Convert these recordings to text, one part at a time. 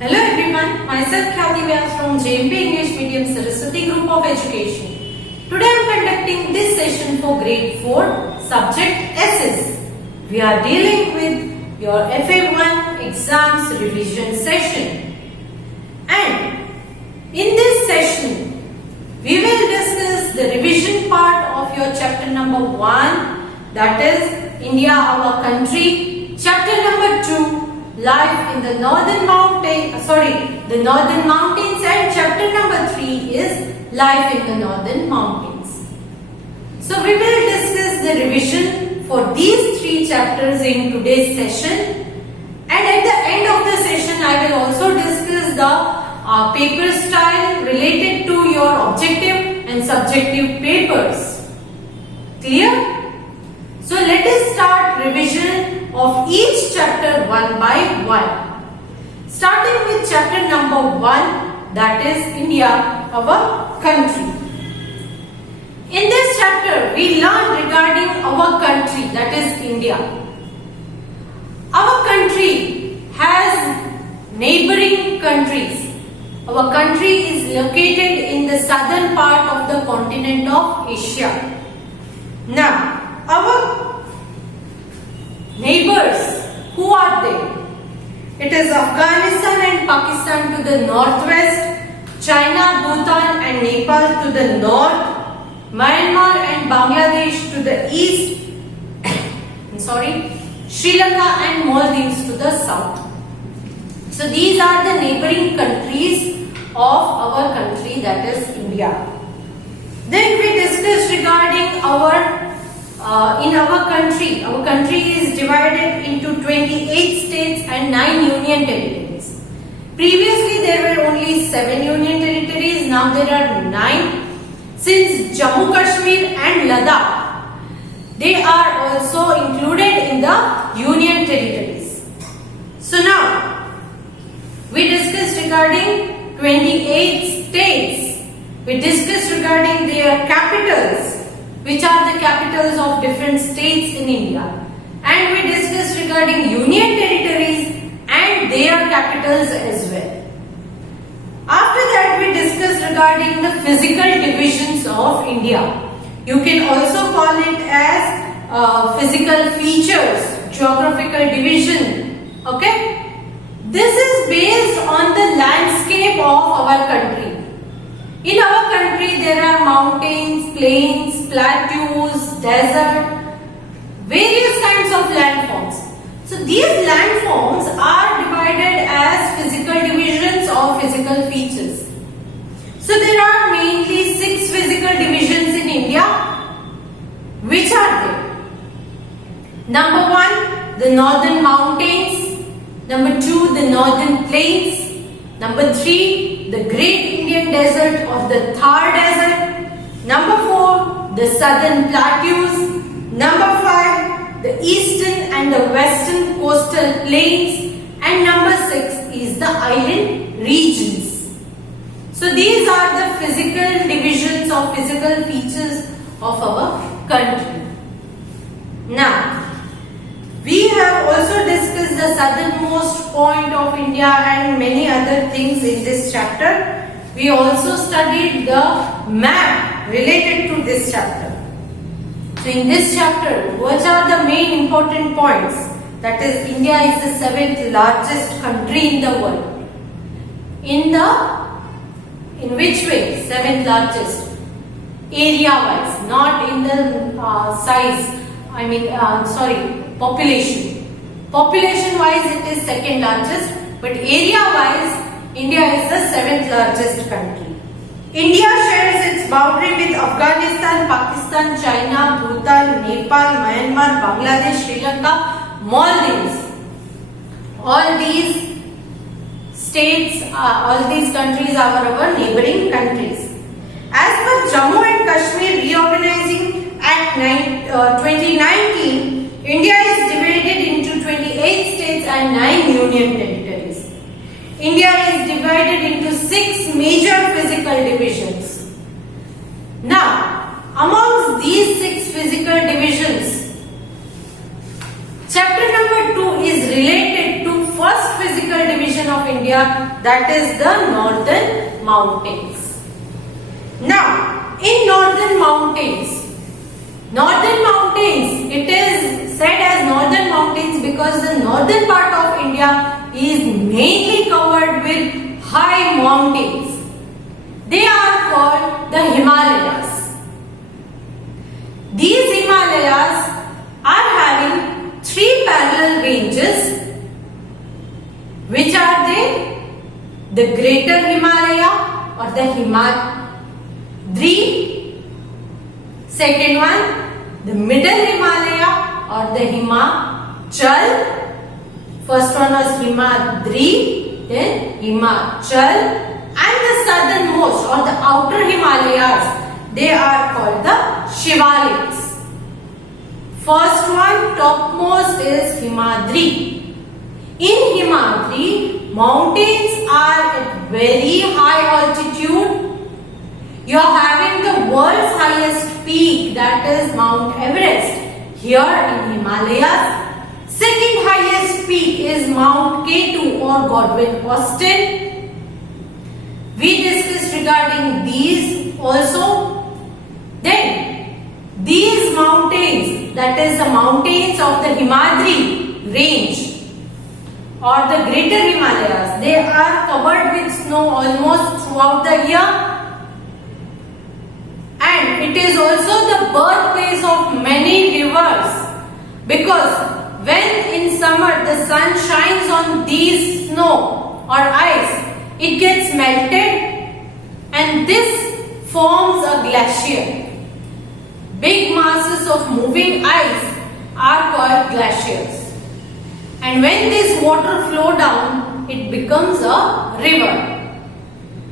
Hello everyone, myself Khyati Vyas from JMP English Medium Saraswati Group of Education. Today I am conducting this session for grade 4 subject Essays. We are dealing with your FA1 exams revision session. And in this session, we will discuss the revision part of your chapter number 1, that is India our country, chapter number 2, life in the northern mountains, and chapter number 3 is life in the northern mountains. So we will discuss the revision for these 3 chapters in today's session, and at the end of the session I will also discuss the paper style related to your objective and subjective papers. Clear? So let us start revision of each chapter one by one. Starting with chapter number 1, that is India, our country. In this chapter, we learn regarding our country, that is India. Our country has neighboring countries. Our country is located in the southern part of the continent of Asia. Now, our neighbors, who are they? It is Afghanistan and Pakistan to the northwest, China, Bhutan and Nepal to the north, Myanmar and Bangladesh to the east, Sri Lanka and Maldives to the south. So these are the neighboring countries of our country, that is India. Then we discussed regarding in our country is divided into 28 states and 9 union territories. Previously there were only 7 union territories, now there are 9. Since Jammu Kashmir and Ladakh, they are also included in the union territories. So now, we discussed regarding 28 states. We discussed regarding their capitals, which are the capitals of different states in India. And we discussed regarding union territories and their capitals as well. After that, we discussed regarding the physical divisions of India. You can also call it as physical features, geographical division. Okay? This is based on the landscape of our country. In our country, there are mountains, plains, plateaus, desert, various kinds of landforms. So these landforms are divided as physical divisions or physical features. So there are mainly 6 physical divisions in India. Which are they? Number 1, the northern mountains. Number 2, the northern plains. Number 3, the Great Indian Desert of the Thar Desert. Number 4, the southern plateaus. Number 5, the eastern and the western coastal plains. And number 6 is the island regions. So these are the physical divisions or physical features of our country. Now, we have also discussed the southernmost point of India and many other things in this chapter. We also studied the map related to this chapter. So in this chapter, what are the main important points? That is, India is the 7th largest country in the world. In which way? 7th largest? Area wise, not in the size. Population. Population wise it is 2nd largest, but area wise India is the 7th largest country. India shares its boundary with Afghanistan, Pakistan, China, Bhutan, Nepal, Myanmar, Bangladesh, Sri Lanka, Maldives. All these states, all these countries are our neighboring countries. As per Jammu and Kashmir Reorganizing Act 2019, India is divided into 28 states and 9 union territories. India is divided into 6 major physical divisions. Now, amongst these 6 physical divisions, chapter number 2 is related to first physical division of India, that is the northern mountains. Now, in northern mountains, it is said as northern mountains because the northern part of India is mainly covered with high mountains. They are called the Himalayas. These Himalayas are having three parallel ranges. Which are they? The Greater Himalaya or the Himadri. Second one, the Middle Himalaya or the Himachal. First one was Himadri, then Himachal. And the southernmost or the outer Himalayas, they are called the Shivaliks. First one, topmost is Himadri. In Himadri, mountains are at very high altitude. You are having the world's highest peak, that is Mount Everest. Here in Himalayas, second highest peak is Mount K2 or Godwin Austen. We discussed regarding these also. Then, these mountains, that is the mountains of the Himadri range, or the Greater Himalayas, they are covered with snow almost throughout the year, and it is also the birthplace of many rivers, because when in summer the sun shines on these snow or ice, it gets melted and this forms a glacier. Big masses of moving ice are called glaciers. And when this water flow down, it becomes a river.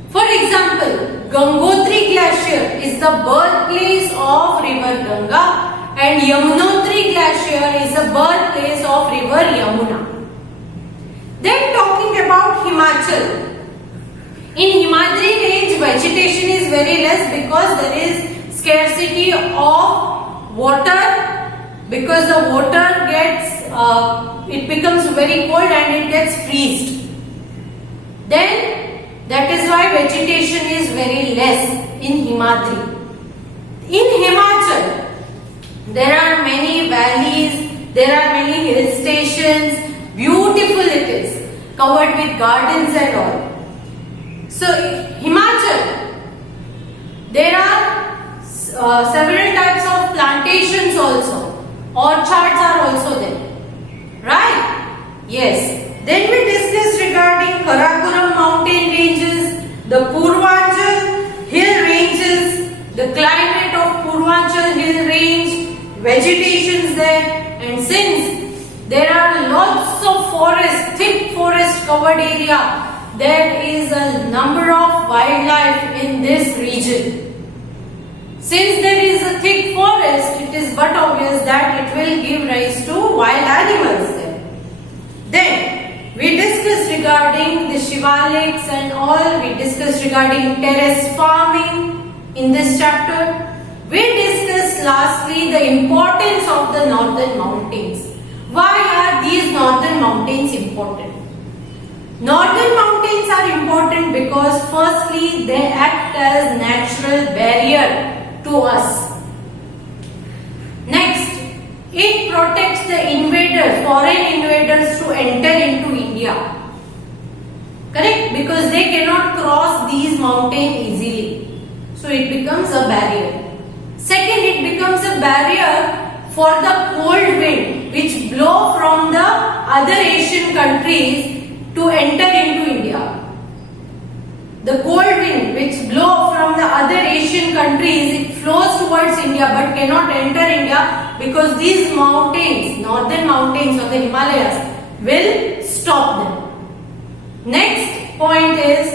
For example, Gangotri Glacier is the birthplace of river Ganga and Yamunotri Glacier is the birthplace of river Yamuna. Then talking about Himachal. In Himadri range, vegetation is very less because there is scarcity of water, because the water gets it becomes very cold and it gets freezed. Then that is why vegetation is very less in Himadri. In Himachal, there are many valleys, there are many hill stations, beautiful it is, covered with gardens and all. So Himachal, there are several types of plantations also, orchards are also there. Right? Yes. Then we discussed regarding Karakoram mountain ranges, the Purvanchal hill ranges, the climate of Purvanchal hill range, vegetations there, and since there are lots of forest, thick forest covered area, there is a number of wildlife in this region. Since there is a thick forest, it is but obvious that it will give rise to wild animals there. Then, we discussed regarding the Shivaliks and all, we discussed regarding terrace farming in this chapter. We discussed lastly the importance of the northern mountains. Why are these northern mountains important? Northern mountains are important because firstly, they act as natural barrier to us. Next, it protects the invaders, foreign invaders to enter into India. Correct? Because they cannot cross these mountains easily. So it becomes a barrier. Second, it becomes a barrier for the cold wind which blow from the other Asian countries to enter into India. The cold wind which blow from the other Asian countries, it flows towards India but cannot enter India because these mountains, northern mountains or the Himalayas, will stop them. Next point is,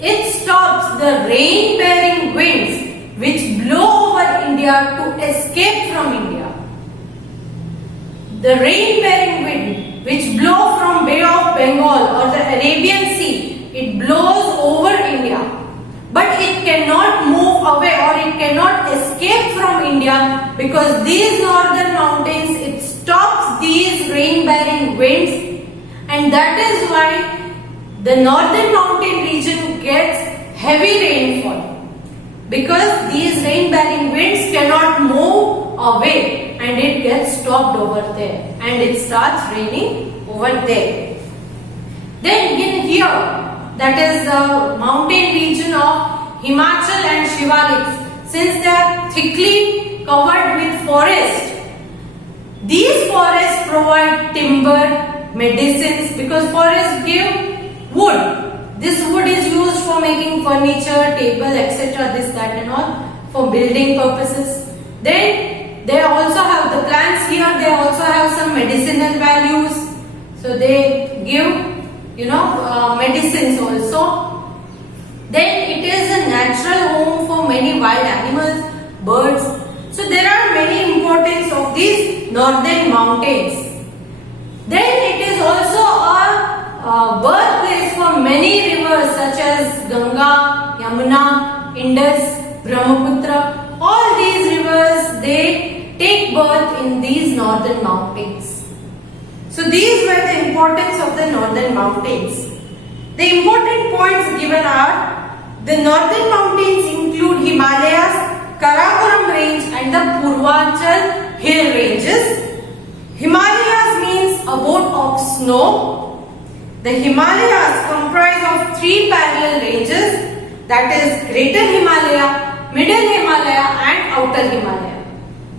it stops the rain-bearing winds which blow over India to escape from India. The rain-bearing wind which blow from Bay of Bengal or the Arabian Sea, it blows over India, but it cannot move away or it cannot escape from India because these northern mountains, it stops these rain-bearing winds, and that is why the northern mountain region gets heavy rainfall because these rain-bearing winds cannot move away and it gets stopped over there and it starts raining over there. Then in here, that is the mountain region of Himachal and Shivaliks, since they are thickly covered with forest, these forests provide timber, medicines, because forests give wood. This wood is used for making furniture, table, etc. This, that and all, for building purposes. Then they also have the plants here, they also have some medicinal values. So they give, medicines also. Then it is a natural home for many wild animals, birds. So there are many importance of these northern mountains. Then it is also a birthplace for many rivers such as Ganga, Yamuna, Indus, Brahmaputra. All these rivers, they take birth in these northern mountains. So these were the importance of the northern mountains. The important points given are, the northern mountains include Himalayas, Karakoram range and the Purvanchal hill ranges. Himalayas means abode of snow. The Himalayas comprise of 3 parallel ranges, that is Greater Himalaya, Middle Himalaya and Outer Himalaya.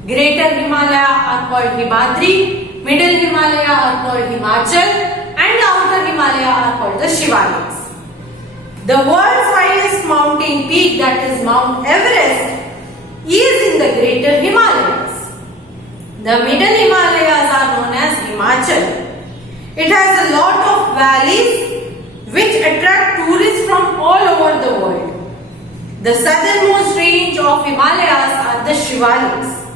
Greater Himalaya are called Himadri, Middle Himalaya are called Himachal and Outer Himalaya are called the Shivaliks. The world's highest mountain peak, that is Mount Everest, is in the Greater Himalayas. The Middle Himalayas are known as Himachal. It has a lot of valleys which attract tourists from all over the world. The southernmost range of Himalayas are the Shivaliks.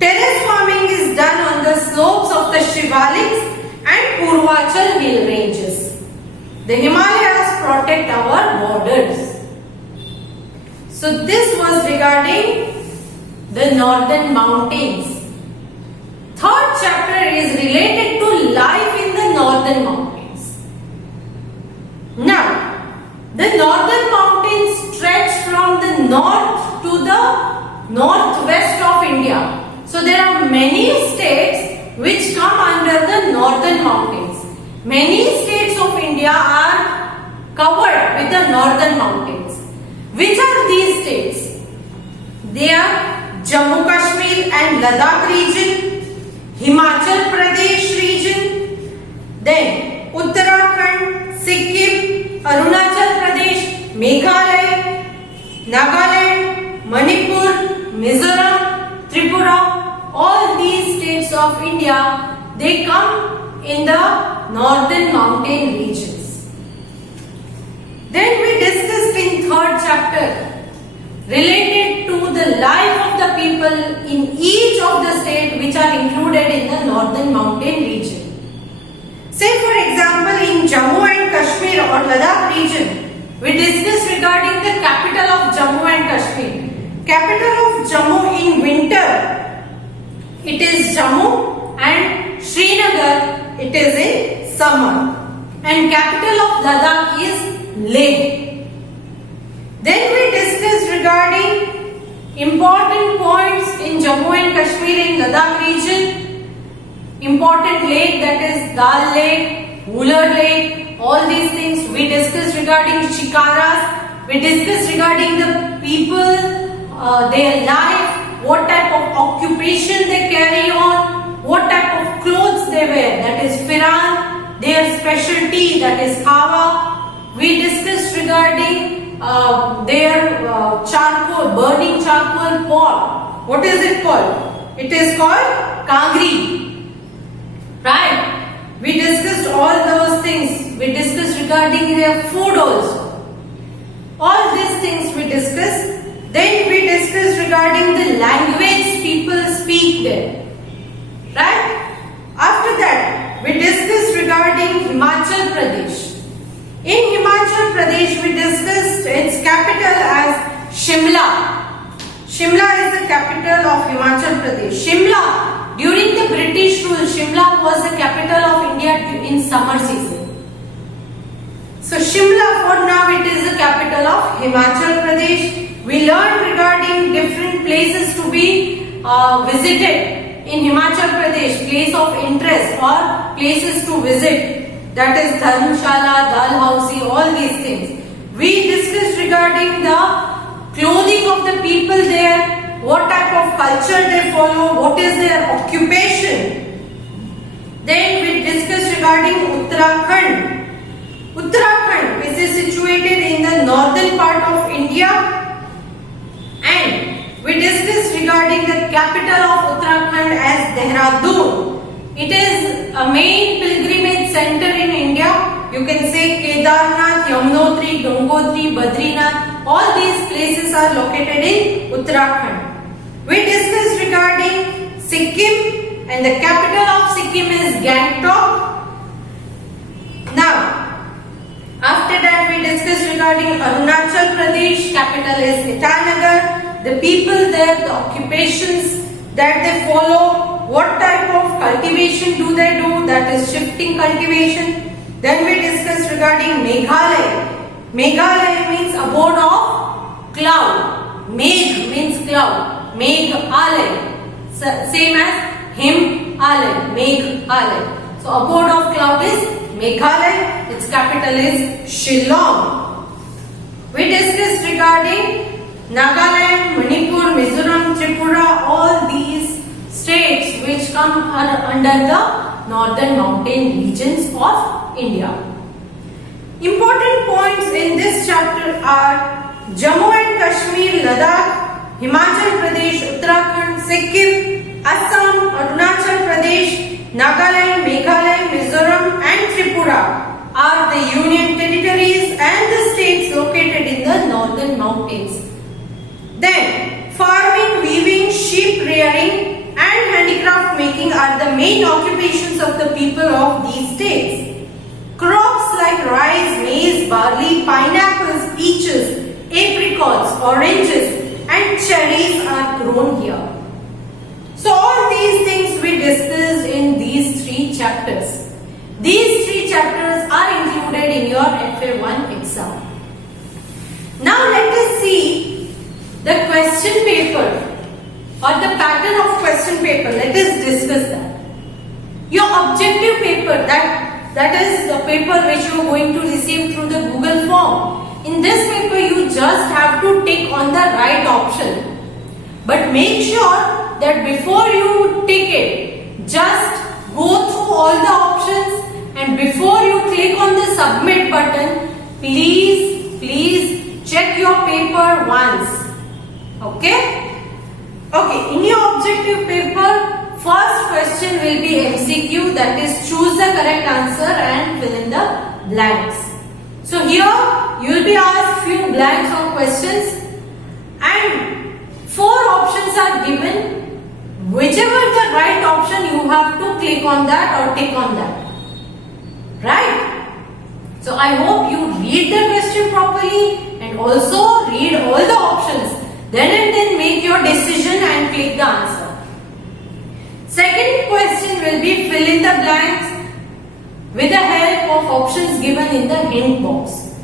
Terrace farming is done on the slopes of the Shivaliks and Purvanchal hill ranges. The Himalayas protect our borders. So this was regarding the northern mountains. Third chapter is related to life in the northern mountains. Now, the northern mountains stretch from the north to the northwest of India. So there are many states which come under the northern mountains. Many states of India are covered with the northern mountains. Which are these states? They are Jammu Kashmir and Ladakh region, Himachal Pradesh region, then Uttarakhand, Sikkim, Arunachal Pradesh, Meghalaya, Nagaland, Manipur, Mizoram, Tripura. All these states of India, they come in the northern mountain regions. Then we discussed in third chapter related to the life of the people in each of the states which are included in the northern mountain region. Say for example, in Jammu and Kashmir or Ladakh region, we discussed regarding the capital of Jammu and Kashmir. Capital of Jammu in winter, it is Jammu, and Srinagar, it is in summer. And capital of Ladakh is Leh. Then we discussed regarding important points in Jammu and Kashmir in Ladakh region. Important lake, that is Dal Lake, Wular Lake, all these things. We discussed regarding shikaras. We discussed regarding the people, their life, what type of occupation they carry on, what type of clothes they wear, that is firan, their specialty, that is khawa. We discussed regarding their charcoal, burning charcoal pot. What is it called? It is called kangri. Right? We discussed all those things. We discussed regarding their food also. All these things we discussed. Then we discussed regarding the language people speak there. Right? After that, we discussed regarding Himachal Pradesh. In Himachal Pradesh, we discussed its capital as Shimla. Shimla is the capital of Himachal Pradesh. Shimla, during the British rule, Shimla was the capital of India in summer season. So Shimla for now it is the capital of Himachal Pradesh. We learned regarding different places to be visited in Himachal Pradesh, place of interest or places to visit. That is Dharamshala, Dalhousie, all these things. We discussed regarding the clothing of the people there, what type of culture they follow, what is their occupation. Then we discussed regarding Uttarakhand. Uttarakhand is situated in the northern part of India, and we discussed regarding the capital of Uttarakhand as Dehradun. It is a main pilgrimage center in India. You can say Kedarnath, Yamunotri, Gangotri, Badrinath, all these places are located in Uttarakhand. We discussed regarding Sikkim, and the capital of Sikkim is Gangtok. Now, after that we discussed regarding Arunachal Pradesh, capital is Itanagar. The people there, the occupations that they follow, what type of cultivation do they do, that is shifting cultivation. Then we discussed regarding Meghalaya. Meghalaya means abode of cloud. Meg means cloud. Meghalaya. Same as Himalaya. Meghalaya. So abode of cloud is Meghalaya. Its capital is Shillong. We discussed regarding Nagaland, Manipur, Mizoram, Tripura, all these states which come under the northern mountain regions of India. Important points in this chapter are Jammu and Kashmir, Ladakh, Himachal Pradesh, Uttarakhand, Sikkim, Assam, Arunachal Pradesh, Nagaland, Meghalaya, Mizoram and Tripura are the union territories and the states located in the northern mountains. Then, farming, weaving, sheep rearing and handicraft making are the main occupations of the people of these states. Crops like rice, maize, barley, pineapples, peaches, apricots, oranges and cherries are grown here. So all these things we discussed in these 3 chapters. These 3 chapters are included in your FA1 exam. Now let us see the question paper or the pattern of question paper. Let us discuss that. Your objective paper, that is the paper which you are going to receive through the Google form. In this paper you just have to tick on the right option. But make sure that before you tick it, just go through all the options, and before you click on the submit button, please check your paper once. Okay? Okay, in your objective paper, first question will be MCQ, that is choose the correct answer and fill in the blanks. So here you will be asked few blanks or questions and 4 options are given. Whichever the right option, you have to click on that or tick on that. Right? So I hope you read the question properly and also read all the options. Then and then make your decision and click the answer. Second question will be fill in the blanks with the help of options given in the hint box.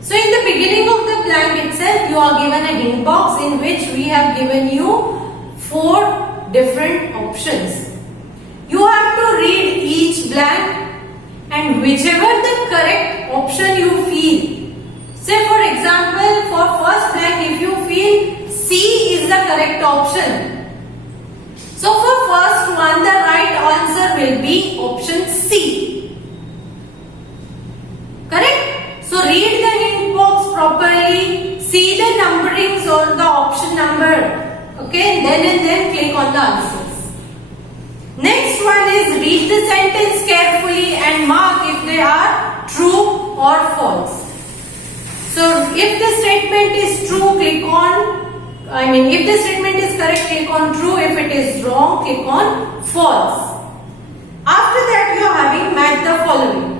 So in the beginning of the blank itself, you are given a hint box in which we have given you 4 different options. You have to read each blank and whichever the correct option you feel. Say for example, for first blank, if you feel C is the correct option. So for first one, the right answer will be option C. Correct? So read the hint box properly, see the numberings or the option number. Okay, then and then click on the answers. Next one is read the sentence carefully and mark if they are true or false. So if the statement is true, click on, if the statement is correct, click on true. If it is wrong, click on false. After that, you are having match the following.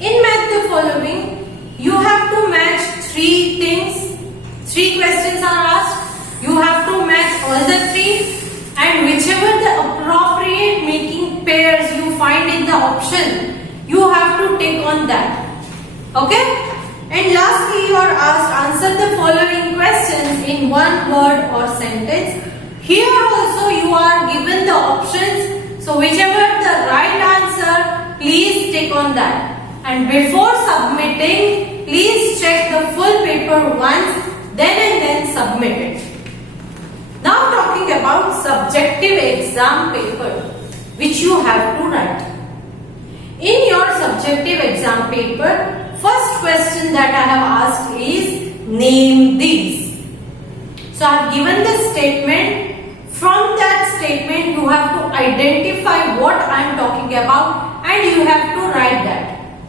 In match the following, you have to match 3 things. 3 questions are asked. You have to match all the 3, and whichever the appropriate making pairs you find in the option, you have to tick on that. Okay? And lastly, you are asked answer the following questions in one word or sentence. Here also you are given the options. So whichever the right answer, please tick on that. And before submitting, please check the full paper once, then and then submit it. Now talking about subjective exam paper, which you have to write. In your subjective exam paper, first question that I have asked is name these. So I have given the statement. From that statement, you have to identify what I am talking about and you have to write that.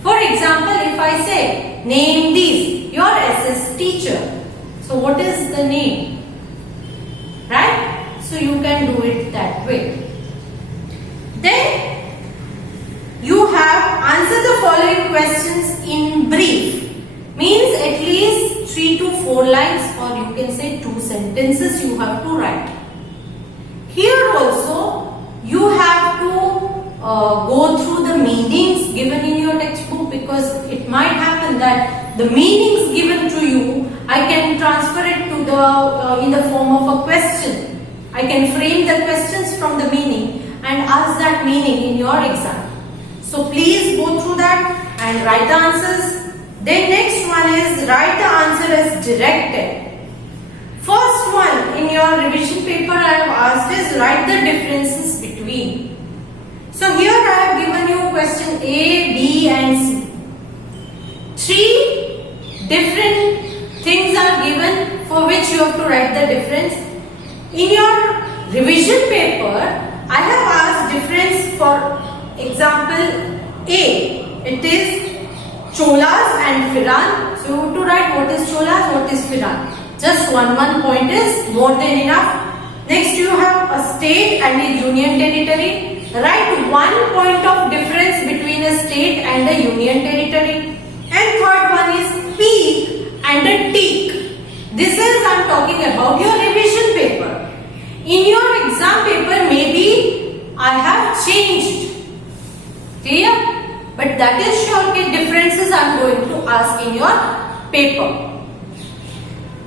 For example, if I say name these, your SS teacher. So what is the name? Right? So you can do it that way. Then you have answer the following questions in brief. Means at least 3 to 4 lines, or you can say 2 sentences you have to write. Here also you have to go through the meanings given in your textbook, because it might happen that the meanings given to you, I can transfer it to the in the form of a question. I can frame the questions from the meaning and ask that meaning in your exam. So please go through that and write the answers. Then next one is write the answer as directed. First one in your revision paper I have asked is write the differences between. So here I have given you question A, B and C. 3 different things are given for which you have to write the difference. In your revision paper I have asked difference. For example A, it is Cholas and Firan. So you have to write what is Cholas, what is Firan. Just one point is more than enough. Next you have a state and a union territory. Write 1 point of difference between a state and a union territory. And third one is peak and a teak. This is I am talking about your revision paper. In your exam paper maybe I have changed. Clear? But that is sure that differences I am going to ask in your paper.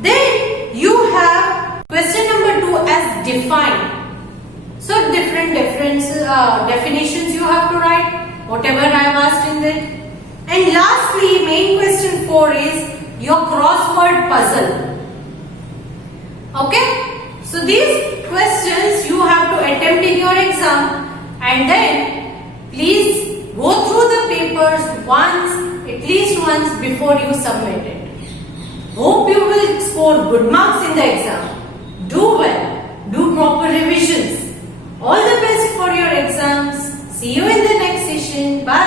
Then you have question number 2 as define. So different definitions you have to write, whatever I have asked in that. And lastly, main question 4 is your crossword puzzle. Okay? So these questions you have to attempt in your exam, and then please go through the papers once, at least once before you submit it. Hope you will score good marks in the exam. Do well. Do proper revisions. All the best for your exams. See you in the next session. Bye.